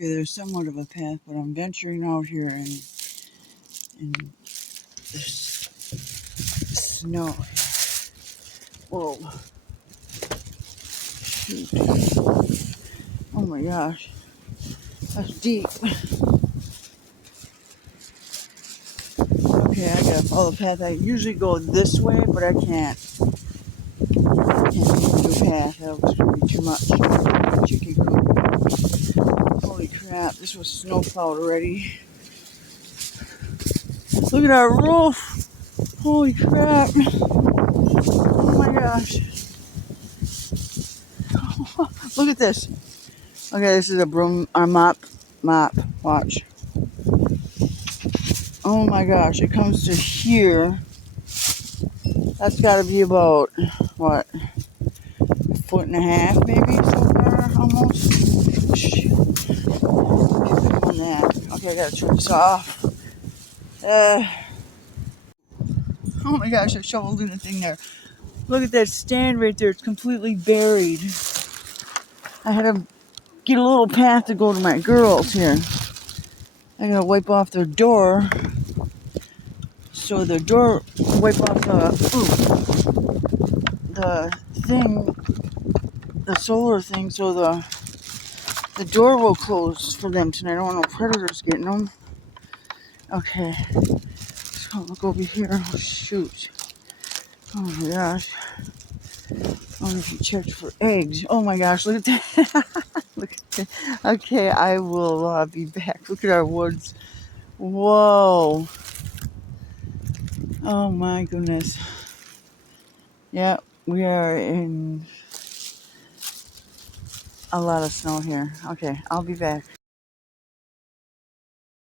Okay, there's somewhat of a path, but I'm venturing out here in there's snow. Whoa. Shoot. Oh my gosh. That's deep. Okay, I gotta follow the path. I usually go this way, but I can't. I can't take a new path. That was gonna be too much. Chicken coop. Holy crap, this was snow plowed already. Look at our roof. Holy crap. Oh my gosh. Look at this. Okay, this is a broom, a mop. Watch. Oh my gosh, it comes to here. That's gotta be about, what, a foot and a half maybe so far, almost. Shoot. On that. Okay, I gotta turn this off. Oh my gosh, I shoveled in the thing there. Look at that stand right there, it's completely buried. I had to get a little path to go to my girls here. I gotta wipe off their door. So the door, wipe off the thing, the solar thing, so the door will close for them tonight. I don't want no predators getting them. Okay, so look over here. Oh shoot! Oh my gosh! I don't know if you checked for eggs. Oh my gosh! Look at that! Look at that. Okay, I will be back. Look at our woods. Whoa! Oh my goodness! Yeah, we are in a lot of snow here. Okay, I'll be back.